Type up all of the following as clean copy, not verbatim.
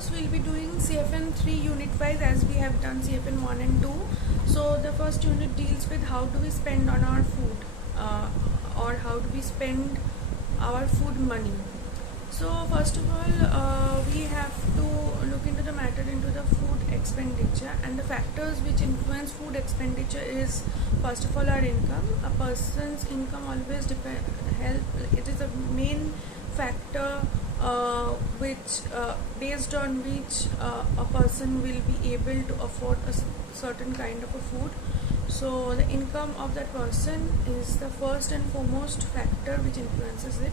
first we'll be doing CFN 3 unit wise as we have done CFN 1 and 2. So the first unit deals with how do we spend on our food or how do we spend our food money. So first of all we have to look into the matter into the food expenditure, and the factors which influence food expenditure is first of all our income. A person's income always it is a main factor which based on which a person will be able to afford a certain kind of a food. So the income of that person is the first and foremost factor which influences it.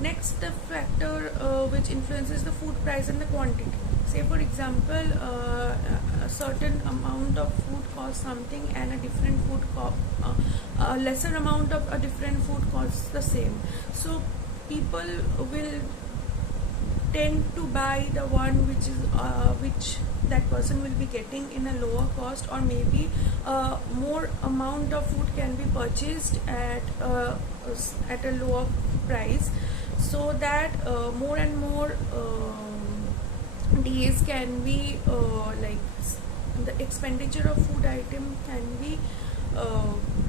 Next, the factor which influences the food price and the quantity. Say for example a certain amount of food costs something and a different food a lesser amount of a different food costs the same. So people will tend to buy the one which is which that person will be getting in a lower cost, or maybe more amount of food can be purchased at a lower price, so that more and more days can be like the expenditure of food item can be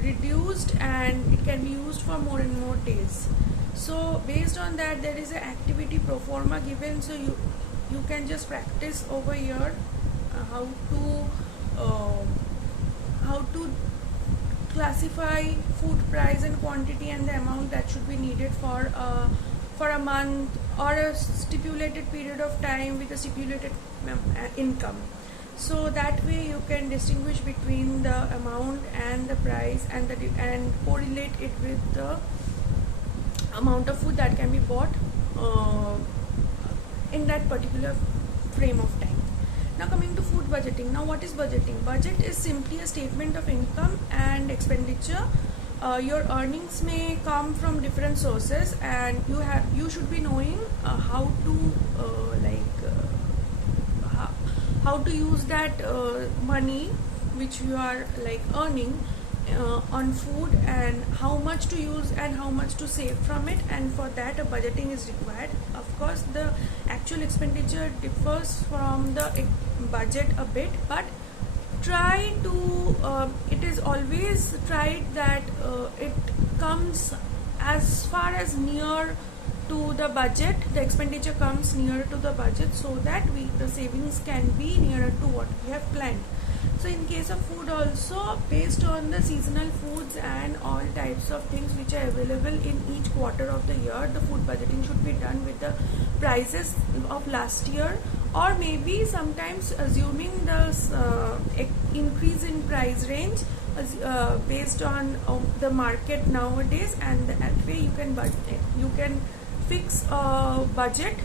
reduced and it can be used for more and more days. So based on that, there is an activity pro forma given, so you can just practice over here how to classify food price and quantity and the amount that should be needed for a month or a stipulated period of time with a stipulated income. So that way you can distinguish between the amount and the price and correlate it with the amount of food that can be bought in that particular frame of time. Now coming to food budgeting. Now what is budgeting? Budget is simply a statement of income and expenditure. Your earnings may come from different sources, and you should be knowing how to use that money which you are earning on food, and how much to use and how much to save from it, and for that a budgeting is required. Of course the actual expenditure differs from the budget a bit, but try to it is always tried that it comes as far as near to the budget, the expenditure comes nearer to the budget, so that the savings can be nearer to what we have planned. So in case of food also, based on the seasonal foods and all types of things which are available in each quarter of the year, the food budgeting should be done with the prices of last year, or maybe sometimes assuming the increase in price range based on the market nowadays, and that way you can fix a budget.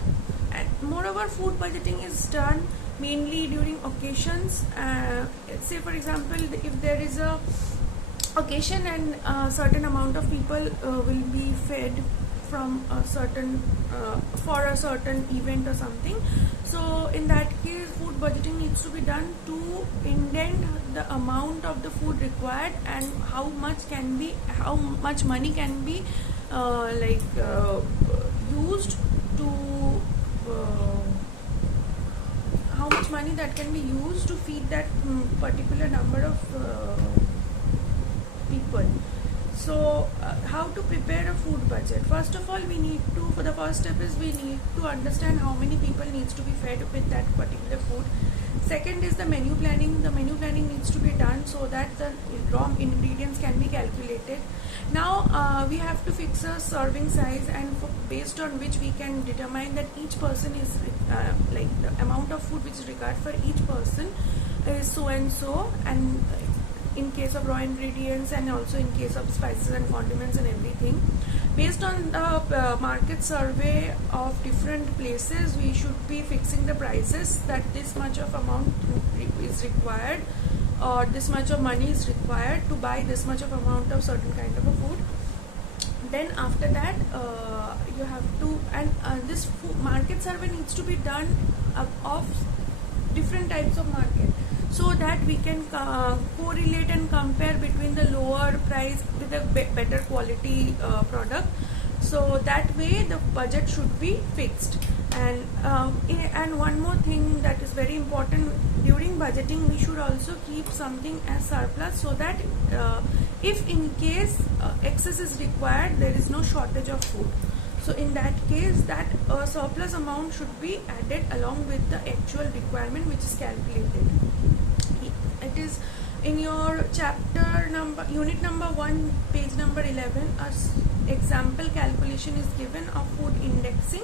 And moreover, food budgeting is done mainly during occasions. Say for example, if there is a occasion and a certain amount of people will be fed from a certain for a certain event or something, so in that case food budgeting needs to be done to indent the amount of the food required and how much money can be used to how much money that can be used to feed that particular number of people. So how to prepare a food budget? First of all, for the first step is we need to understand how many people needs to be fed with that particular food. Second is the menu planning. The menu planning needs to be done so that the raw ingredients can be calculated. Now we have to fix a serving size, and based on which we can determine that each person is the amount of food which is required for each person is so and so, and in case of raw ingredients and also in case of spices and condiments and everything. Based on the market survey of different places, we should be fixing the prices that this much of amount is required, or this much of money is required to buy this much of amount of certain kind of a food. Then after that you have to, and this market survey needs to be done of different types of market, so that we can correlate and compare between the lower price with a better quality product. So that way the budget should be fixed. And And one more thing that is very important during budgeting, we should also keep something as surplus, so that if in case excess is required, there is no shortage of food. So in that case, that surplus amount should be added along with the actual requirement, which is calculated. It is in your chapter number, unit number 1, page number 11, a example calculation is given of food indexing.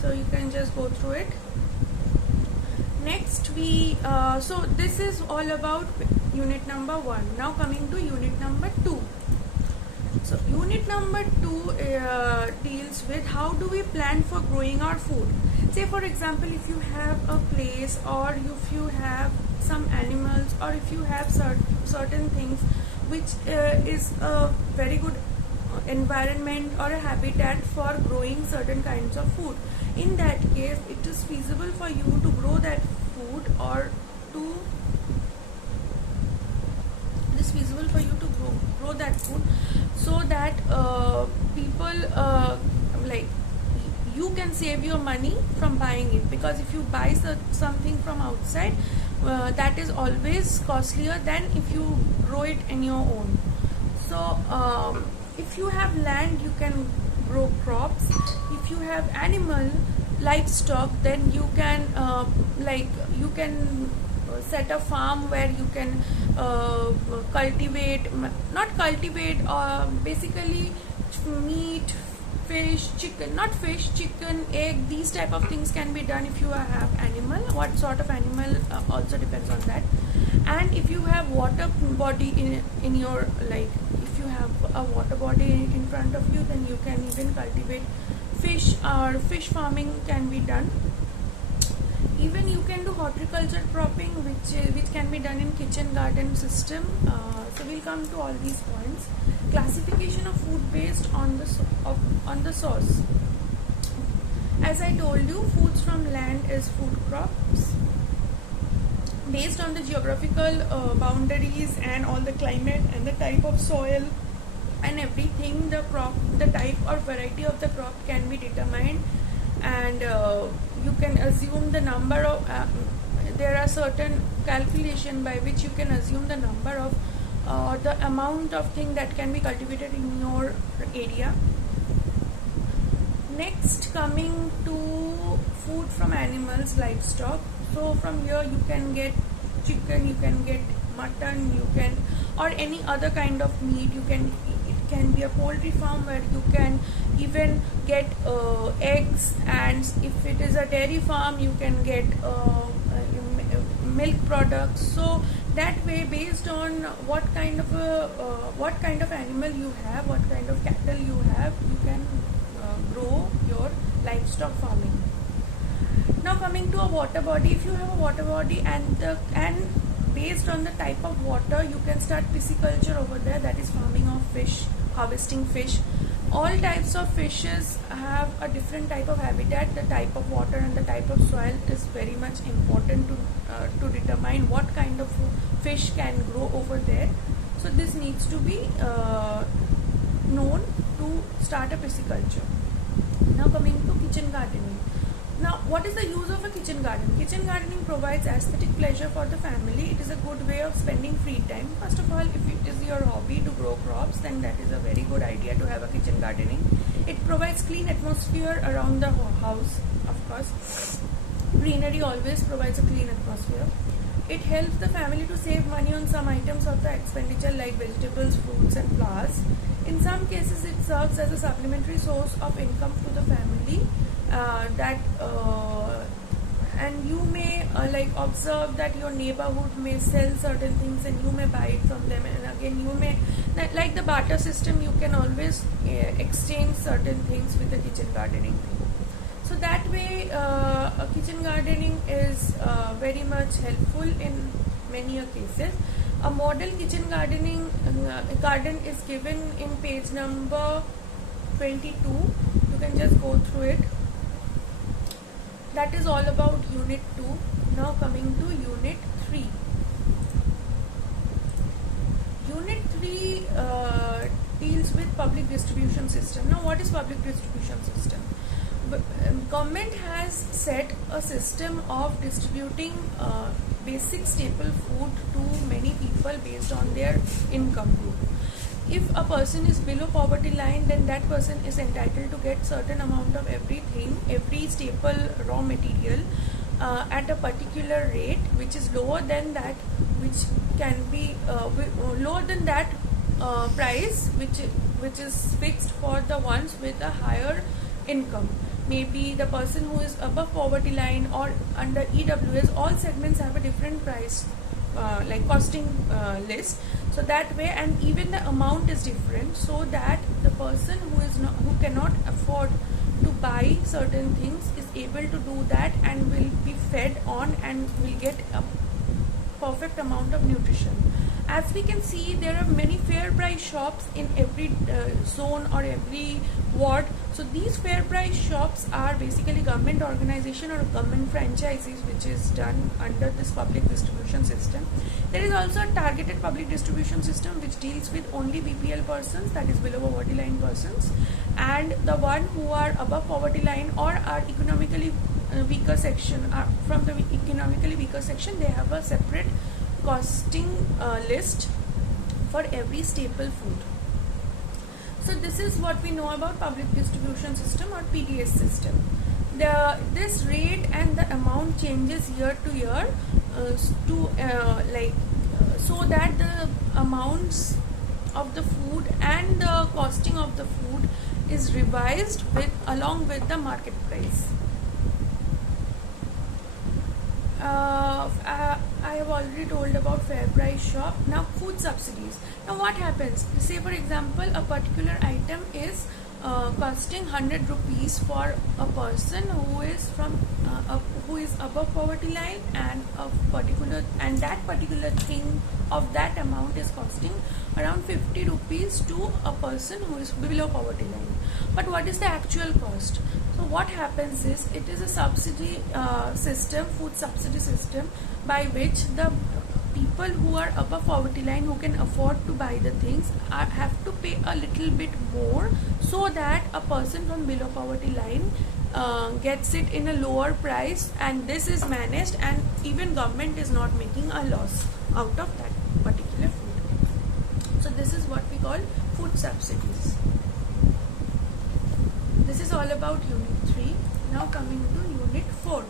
So you can just go through it. Next so this is all about unit number 1. Now coming to unit number 2. So unit number 2 deals with how do we plan for growing our food. Say for example, if you have a place, or if you have some animals, or if you have certain things which is a very good environment or a habitat for growing certain kinds of food. In that case, it is feasible for you to grow that food, or to it is feasible for you to grow that food, so that people like you can save your money from buying it, because if you buy something from outside, that is always costlier than if you grow it in your own. So if you have land, you can grow crops. If you have livestock, then you can set a farm where you can basically meat, fish, chicken, egg, these type of things can be done if you have animal. What sort of animal also depends on that. And if you have water body in your, like if you have a water body in front of you, then you can even cultivate fish, or fish farming can be done. Even you can do horticulture cropping, which can be done in kitchen garden system. So we'll come to all these points. Classification of food based on the source. As I told you, foods from land is food crops. Based on the geographical boundaries and all the climate and the type of soil and everything, the type or variety of the crop can be determined, and you can assume the number of there are certain calculation by which you can assume the number of the amount of thing that can be cultivated in your area. Next, coming to food from animals, livestock. So from here you can get chicken, you can get mutton, you can, or any other kind of meat. It can be a poultry farm where you can even get eggs, and if it is a dairy farm, you can get milk products. So that way, based on what kind of animal you have, what kind of cattle you have, you can grow your livestock farming. Now coming to a water body, if you have a water body and based on the type of water, you can start pisciculture over there, that is farming of fish, harvesting fish. All types of fishes have a different type of habitat. The type of water and the type of soil is very much important to determine what kind of fish can grow over there. So this needs to be known to start a pisciculture. Now coming to kitchen gardening. Now, what is the use of a kitchen garden? Kitchen gardening provides aesthetic pleasure for the family. It is a good way of spending free time. First of all, if it is your hobby to grow crops, then that is a very good idea to have a kitchen gardening. It provides clean atmosphere around the house, of course. Greenery always provides a clean atmosphere. It helps the family to save money on some items of the expenditure like vegetables, fruits and flowers. In some cases, it serves as a supplementary source of income to the family. And you may observe that your neighborhood may sell certain things and you may buy it from them, and again you may, like the barter system, you can always exchange certain things with the kitchen gardening thing. So that way kitchen gardening is very much helpful in many cases. A model kitchen gardening garden is given in page number 22. You can just go through it. That is all about unit 2. Now coming to unit 3. Unit 3 deals with public distribution system. Now what is public distribution system? government has set a system of distributing basic staple food to many people based on their income group. If a person is below poverty line, then that person is entitled to get certain amount of everything, every staple raw material at a particular rate, which is lower than that, which can be lower than that price, which is fixed for the ones with a higher income. Maybe the person who is above poverty line or under EWS, all segments have a different price like costing list. So that way, and even the amount is different, so that the person who cannot afford to buy certain things is able to do that and will be fed on and will get a perfect amount of nutrition. As we can see, there are many fair price shops in every zone or every ward. So these fair price shops are basically government organization or government franchises, which is done under this public distribution system. There is also a targeted public distribution system which deals with only BPL persons, that is below poverty line persons, and the one who are above poverty line or are economically weaker section, from the economically weaker section, they have a separate costing list for every staple food. So this is what we know about public distribution system or PDS system. This rate and the amount changes year to year so that the amounts of the food and the costing of the food is revised along with the market price. I have already told about fair price shop. Now food subsidies. Now what happens? Say for example, a particular item is costing 100 rupees for a person who is above poverty line, and that particular thing of that amount is costing around 50 rupees to a person who is below poverty line. But what is the actual cost? So what happens is, it is a subsidy system, food subsidy system, by which the people who are above poverty line, who can afford to buy the things, have to pay a little bit more, so that a person from below poverty line gets it in a lower price, and this is managed, and even government is not making a loss out of that particular food. So this is what we call food subsidies. This is all about Unit 3. Now coming to Unit 4.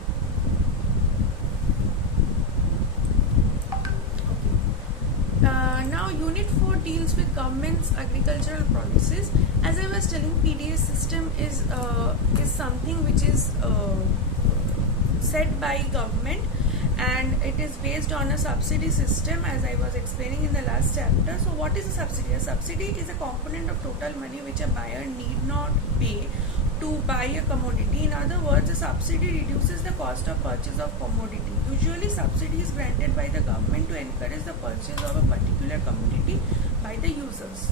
Now Unit 4 deals with government's agricultural policies. As I was telling, PDS system is something which is set by government, and it is based on a subsidy system, as I was explaining in the last chapter. So what is a subsidy? A subsidy is a component of total money which a buyer need not pay to buy a commodity. In other words, a subsidy reduces the cost of purchase of commodity. Usually subsidy is granted by the government to encourage the purchase of a particular commodity by the users.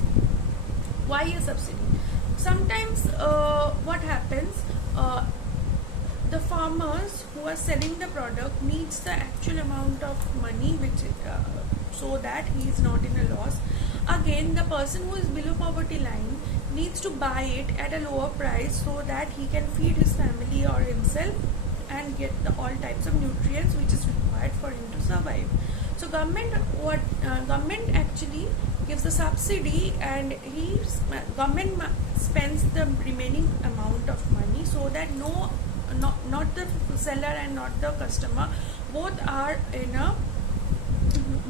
Why a subsidy? Sometimes what happens, the farmers who are selling the product needs the actual amount of money so that he is not in a loss. Again, the person who is below poverty line needs to buy it at a lower price so that he can feed his family or himself and get all types of nutrients which is required for him to survive. So government actually gives the subsidy, and government spends the remaining amount of money so that not the seller and not the customer,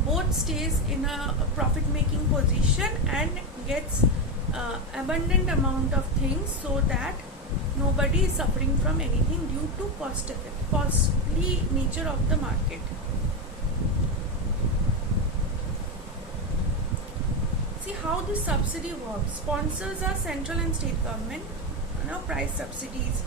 both stays in a profit making position and gets abundant amount of things, so that nobody is suffering from anything due to costly nature of the market. See how this subsidy works. Sponsors are central and state government. Now price subsidies.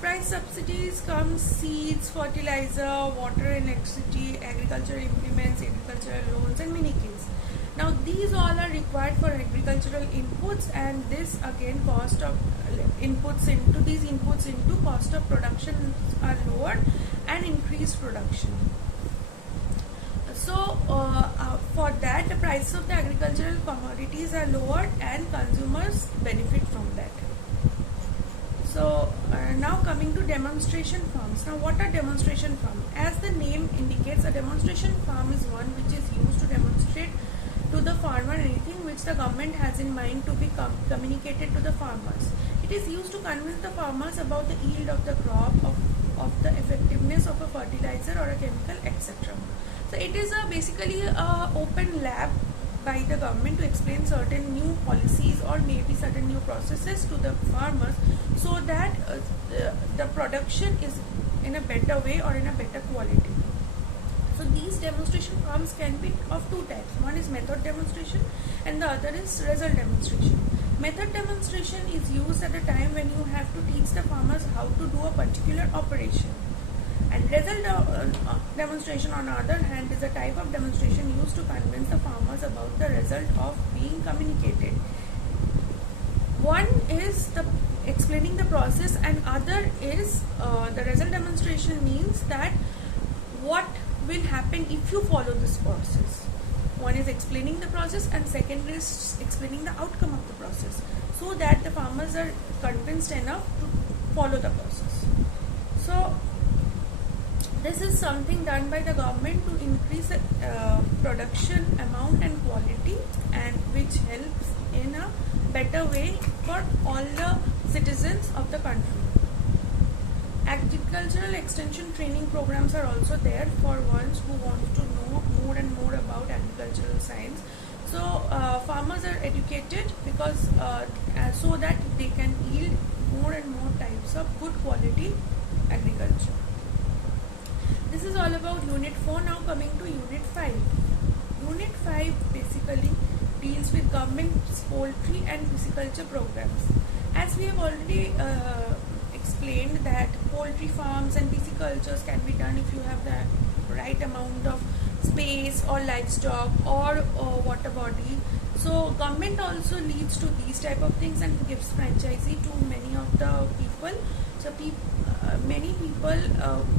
Price subsidies come seeds, fertilizer, water, electricity, agricultural implements, agricultural loans, and mini kits. Now these all are required for agricultural inputs, and this again cost of inputs into cost of production are lowered and increased production. So for that, the price of the agricultural commodities are lowered and consumers benefit from that. Now coming to demonstration farms. Now what are demonstration farms? As the name indicates, a demonstration farm is one which is used to demonstrate to the farmer anything which the government has in mind to be communicated to the farmers. It is used to convince the farmers about the yield of the crop, of the effectiveness of a fertilizer or a chemical, etc. So it is basically a open lab by the government to explain certain new policies or maybe certain new processes to the farmers, so that the production is in a better way or in a better quality. So these demonstration farms can be of two types. One is method demonstration and the other is result demonstration. Method demonstration is used at a time when you have to teach the farmers how to do a particular operation. And result demonstration, on the other hand, is a type of demonstration used to convince the farmers about the result of being communicated. One is the explaining the process and other is the result demonstration means that what will happen if you follow this process. One is explaining the process and second is explaining the outcome of the process, so that the farmers are convinced enough to follow the process. So this is something done by the government to increase production amount and quality, and which helps in a better way for all the citizens of the country. Agricultural extension training programs are also there for ones who want to know more and more about agricultural science. So farmers are educated because so that they can yield more and more types of good quality agriculture. This is all about Unit 4. Now coming to Unit 5. Unit 5 basically deals with government's poultry and pisciculture programs. As we have already explained that poultry farms and piscicultures can be done if you have the right amount of space or livestock or water body. So government also leads to these type of things and gives franchisee to many of the people. So many people,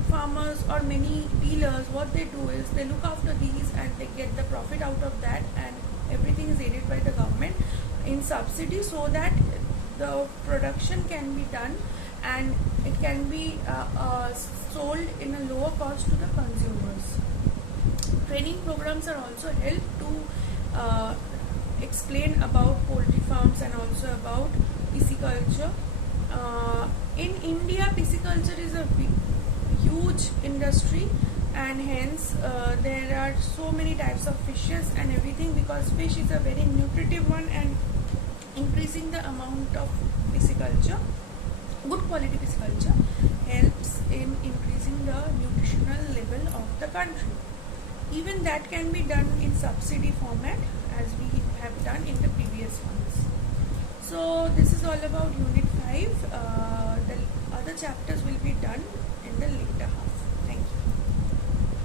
farmers or many dealers, what they do is they look after these and they get the profit out of that, and everything is aided by the government in subsidy, so that the production can be done and it can be sold in a lower cost to the consumers. Training programs are also held to explain about poultry farms and also about pisciculture. In India, pisciculture is a huge industry, and hence there are so many types of fishes and everything, because fish is a very nutritive one, and increasing the amount of pisciculture, good quality pisciculture, helps in increasing the nutritional level of the country. Even that can be done in subsidy format, as we have done in the previous ones. So this is all about Unit 5. The other chapters will be done in the later half.